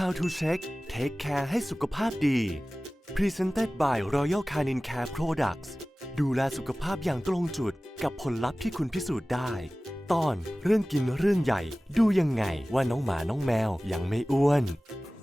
How to check Take care ให้สุขภาพดี Presented by Royal Canin Care Products ดูแลสุขภาพอย่างตรงจุดกับผลลัพธ์ที่คุณพิสูจน์ได้ ตอนเรื่องกินเรื่องใหญ่ ดูยังไงว่าน้องหมาน้องแมวยังไม่อ้วน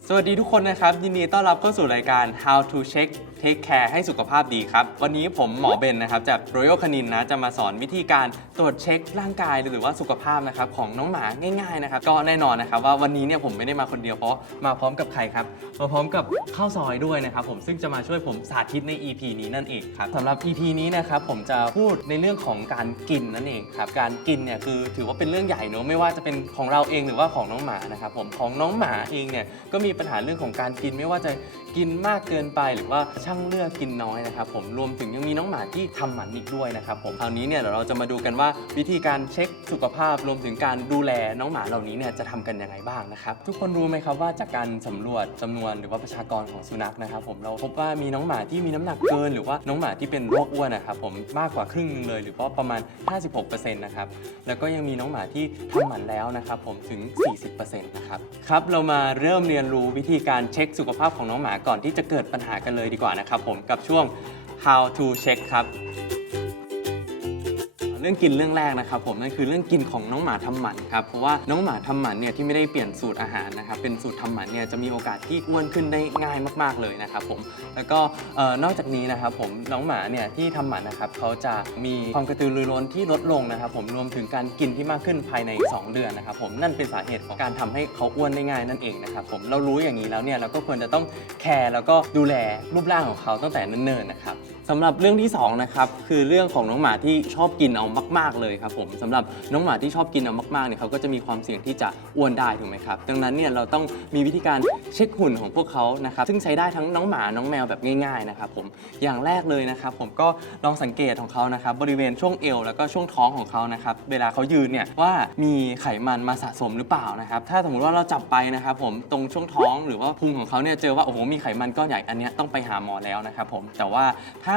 สวัสดีทุกคนนะครับ ยินดีต้อนรับเข้าสู่รายการ How to Check Take Care ให้สุขภาพดีครับ วันนี้ผมหมอเบนนะครับ จาก Royal Canin นะ จะมาสอนวิธีการตรวจเช็คร่างกายหรือว่าสุขภาพนะครับของน้องหมาง่ายๆนะครับ ก็แน่นอนนะครับว่าวันนี้เนี่ยผมไม่ได้มาคนเดียวเพราะมาพร้อมกับใครครับ มาพร้อมกับข้าวซอยด้วยนะครับผมซึ่งจะมาช่วยผมสาธิตใน EP นี้นั่นเองครับสำหรับ EP นี้นะครับผมจะพูดในเรื่องของการกินนั่นเองครับการกินเนี่ยคือถือว่าเป็นเรื่องใหญ่เนอะไม่ว่าจะเป็นของเราเองหรือว่าของน้องหมานะครับผมของน้องหมาเองเนี่ยก็มีปัญหาเรื่องของการกินไม่ว่าจะกินมากเกินไปหรือว่าช่างเลือกกินน้อยนะครับผมรวมถึงยังมีน้องหมาที่ทำหมันอีกด้วยนะครับผมคราวนี้เนี่ยเดี๋ยวเราจะมาดูกันว่าวิธีการเช็คสุขภาพรวมถึงการดูแลน้องหมาเหล่านี้เนี่ยจะทำกันยังไงบ้างนะครับทุกคนรู้ไหมครับว่าจากการสำรวจจำนวนหรือว่าประชากรของสุนัขนะครับผมเราพบว่ามีน้องหมาที่มีน้ำหนักเกิน หรือว่าน้องหมาที่เป็นโรคอ้วนนะครับผมมากกว่าครึ่งหนึงเลย หรือว่าประมาณ 56%นะครับ แล้วก็ยังมีน้องหมาที่ทำหมันแล้วนะครับผมถึง 40%นะครับครับ เรามาเริ่มเรียนรู้วิธีการเช็คสุขภาพของน้องหมาก่อนที่จะเกิดปัญหากันเลยดีกว่านะครับผมกับช่วง how to check ครับ เรื่องกินเรื่องแรกนะครับผมนั่นคือเรื่องกินของน้องหมาทำหมันครับเพราะว่าน้องหมาทำหมันเนี่ยที่ไม่ได้เปลี่ยนสูตรอาหารนะครับเป็นสูตรทำหมันเนี่ยจะมีโอกาสที่อ้วนขึ้นได้ง่ายมาก ๆเลยนะครับผมแล้วก็นอกจากนี้นะครับผมน้องหมาเนี่ยที่ทำหมันนะครับเขาจะมีความกระตือรือร้นที่ลดลงนะครับผมรวมถึงการกินที่มากขึ้นภายใน 2 เดือนนะครับผมนั่นเป็นสาเหตุของการทำให้เขาอ้วนได้ง่ายนั่นเองนะครับผมเรารู้อย่างนี้แล้วเนี่ยเราก็ควรจะต้องแคร์แล้วก็ดูแลรูปร่างของเขาตั้งแต่เนิ่นๆนะครับ สำหรับเรื่องที่สองนะครับคือเรื่องของน้องหมาที่ชอบกินเอามาก ๆเลยครับผมสำหรับน้องหมาที่ชอบกินเอามากๆเนี่ยเขาก็จะมีความเสี่ยงที่จะอ้วนได้ถูกไหมครับดังนั้นเนี่ยเราต้องมีวิธีการเช็คหุ่นของพวกเขานะครับซึ่งใช้ได้ทั้งน้องหมาน้องแมวแบบง่ายๆนะครับผมอย่างแรกเลยนะครับผมก็ลองสังเกตของเขานะครับบริเวณช่วงเอวแล้วก็ช่วงท้องของเขานะครับเวลาเขายืนเนี่ยว่ามีไขมันมาสะสมหรือเปล่านะครับถ้าสมมติว่าเราจับไปนะครับผมตรงช่วงท้องหรือว่าพุงของเขาเนี่ยเจอว่าโอ้โหมีไขมันก้อนใหญ่อันนี้ต้องไปหาหมอแล้วนะครับผมแต่ว่าถ้า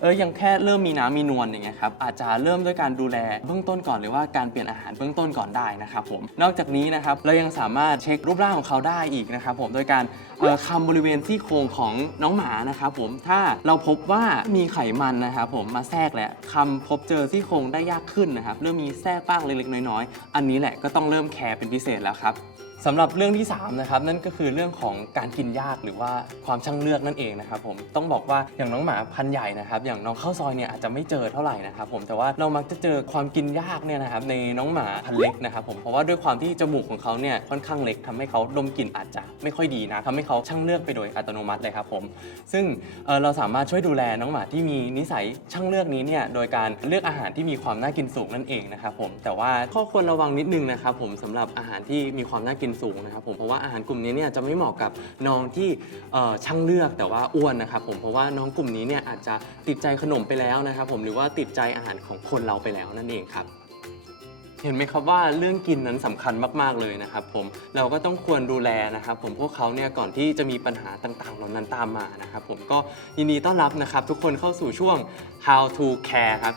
เออยังแค่เริ่มมีน้ำมีนวลอย่างเงี้ยครับอาจจะเริ่มด้วยการดูแลเบื้องต้นก่อนหรือว่าการเปลี่ยนอาหารเบื้องต้นก่อนได้นะครับผมนอกจากนี้นะครับเรายังสามารถเช็ครูปร่างของเขาได้อีกนะครับผมโดยการเอ่อคำบริเวณซี่โครงของน้องหมานะครับผมถ้าเราพบว่ามีไขมันนะครับผมมาแทรกแล้วคำพบเจอซี่โครงได้ยากขึ้นนะครับเริ่มมีแทรกบ้างเล็กๆน้อยๆอันนี้แหละก็ต้องเริ่มแคร์เป็นพิเศษแล้วครับ สำหรับเรื่องที่3นะครับนั่นก็คือเรื่องของการกินยากหรือว่าความช่างเลือกนั่นเองนะครับผมต้องบอกว่าอย่างน้องหมาพันธุ์ใหญ่นะครับอย่างน้องข้าวซอยเนี่ยอาจจะไม่เจอเท่าไหร่นะครับผมแต่ว่าเรามักจะเจอความกินยากเนี่ยนะครับในน้องหมาพันธุ์เล็กนะครับผมเพราะว่าด้วยความที่จมูกของเขาเนี่ยค่อนข้างเล็กทำให้เขาดมกลิ่นอาจจะไม่ค่อยดีนะทำให้เขาช่างเลือกไปโดยอัตโนมัติเลยครับผมซึ่งเเราสามารถช่วยดูแลน้องหมาที่มีนิสัยช่างเลือกนี้เนี่ยโดยการเลือกอาหารที่มีความน่ากินสูงนั่นเองนะครับผมแต่ว่าข้อควรระวังนิดนึงนะครับผมสำหรับอาหารที่มีความน่ากินสูงนะครับผมเพราะว่าอาหารกลุ่มนี้เนี่ยจะไม่เหมาะกับน้องที่เอ่อช่างเลือกแต่ว่าอ้วนนะครับผมเพราะว่าน้องกลุ่มนี้เนี่ยอาจจะติดใจขนมไปแล้วนะครับผมหรือว่าติดใจอาหารของคนเราไปแล้วนั่นเองครับ เห็นไหมครับว่าเรื่องกินนั้นสำคัญมาก ๆ เลยนะครับผมเราก็ต้องควรดูแลนะครับผมพวกเขาเนี่ยก่อนที่จะมีปัญหาต่างๆเหล่านั้นตามมานะครับผมก็ยินดีต้อนรับนะครับ ทุกคนเข้าสู่ช่วง how to care ครับ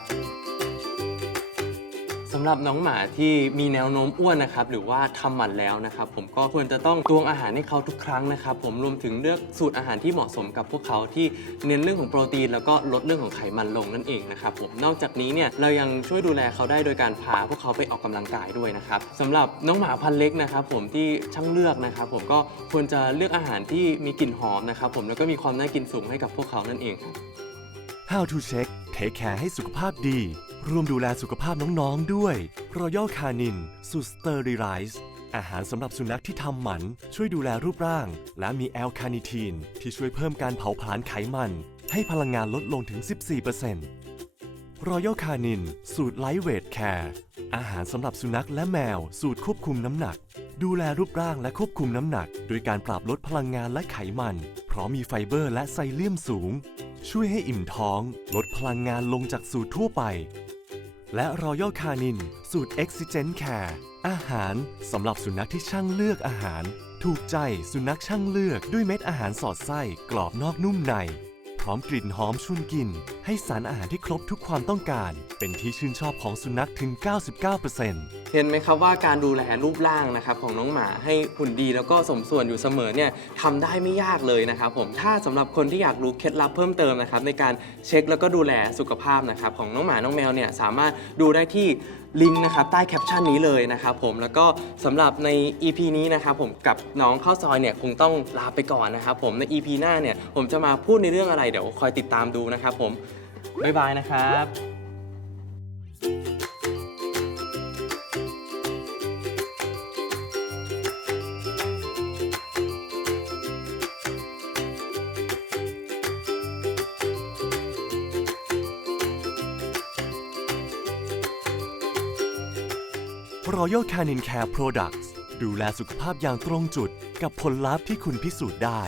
สำหรับน้องหมาที่มีแนวโน้มอ้วนนะครับหรือว่าทำหมันแล้วนะครับผมก็ควรจะต้องตวงอาหารให้เขาทุกครั้งนะครับผมรวมถึงเลือกสูตรอาหารที่เหมาะสมกับพวกเขาที่เน้นเรื่องของโปรตีน แล้วก็ลดเรื่องของไขมันลงนั่นเองนะครับผมนอกจากนี้เนี่ยเรายังช่วยดูแลเขาได้โดยการพาพวกเขาไปออกกำลังกายด้วยนะครับสำหรับน้องหมาพันธุ์เล็กนะครับผมที่ช่างเลือกนะครับผมก็ควรจะเลือกอาหารที่มีกลิ่นหอมนะครับผมแล้วก็มีความน่ากินสูงให้กับพวกเขานั่นเองครับ How to check Take care ให้สุขภาพดี ร่วมดูแลสุขภาพน้องๆด้วย Royal Canin สูตร Sterilize อาหารสำหรับสุนัขที่ทำหมัน ช่วยดูแลรูปร่าง และมีแอลคาเนิทีนที่ช่วยเพิ่มการเผาผลาญไขมัน ให้พลังงานลดลงถึง 14% Royal Canin สูตร Lightweight Care อาหารสำหรับสุนัขและแมว สูตรควบคุมน้ำหนัก ดูแลรูปร่างและควบคุมน้ำหนัก โดยการปรับลดพลังงานและไขมัน เพราะมีไฟเบอร์และไซเลียมสูง ช่วยให้อิ่มท้อง ลดพลังงานลงจากสูตรทั่วไป และ Royal Canin สูตร Exigent Care อาหารสำหรับสุนัขที่ช่างเลือกอาหาร ถูกใจสุนัขช่างเลือกด้วยเม็ดอาหารสอดไส้กรอบนอกนุ่มใน พร้อมกลิ่นหอมชวนกิน ให้สารอาหารที่ครบทุกความต้องการ เป็นที่ชื่นชอบของสุนัขถึง 99%เห็นไหมครับว่าการดูแลรูปร่างนะครับของน้องหมาให้หุ่นดีแล้วก็สมส่วนอยู่เสมอเนี่ยทำได้ไม่ยากเลยนะครับผมถ้าสำหรับคนที่อยากรู้เคล็ดลับเพิ่มเติมนะครับในการเช็คแล้วก็ดูแลสุขภาพนะครับของน้องหมาน้องแมวเนี่ยสามารถดูได้ที่ ลิงก์นะครับใต้แคปชั่นนี้เลยนะครับผมแล้วก็สำหรับใน EP นี้นะครับผมกับน้องข้าวซอยเนี่ยคงต้องลาไปก่อนนะครับผมใน EP หน้าเนี่ยผมจะมาพูดในเรื่องอะไรเดี๋ยวคอยติดตามดูนะครับผมบ๊ายบายนะครับ Royal Canin Care Products ดูแลสุขภาพอย่างตรงจุดกับผลลัพธ์ที่คุณพิสูจน์ได้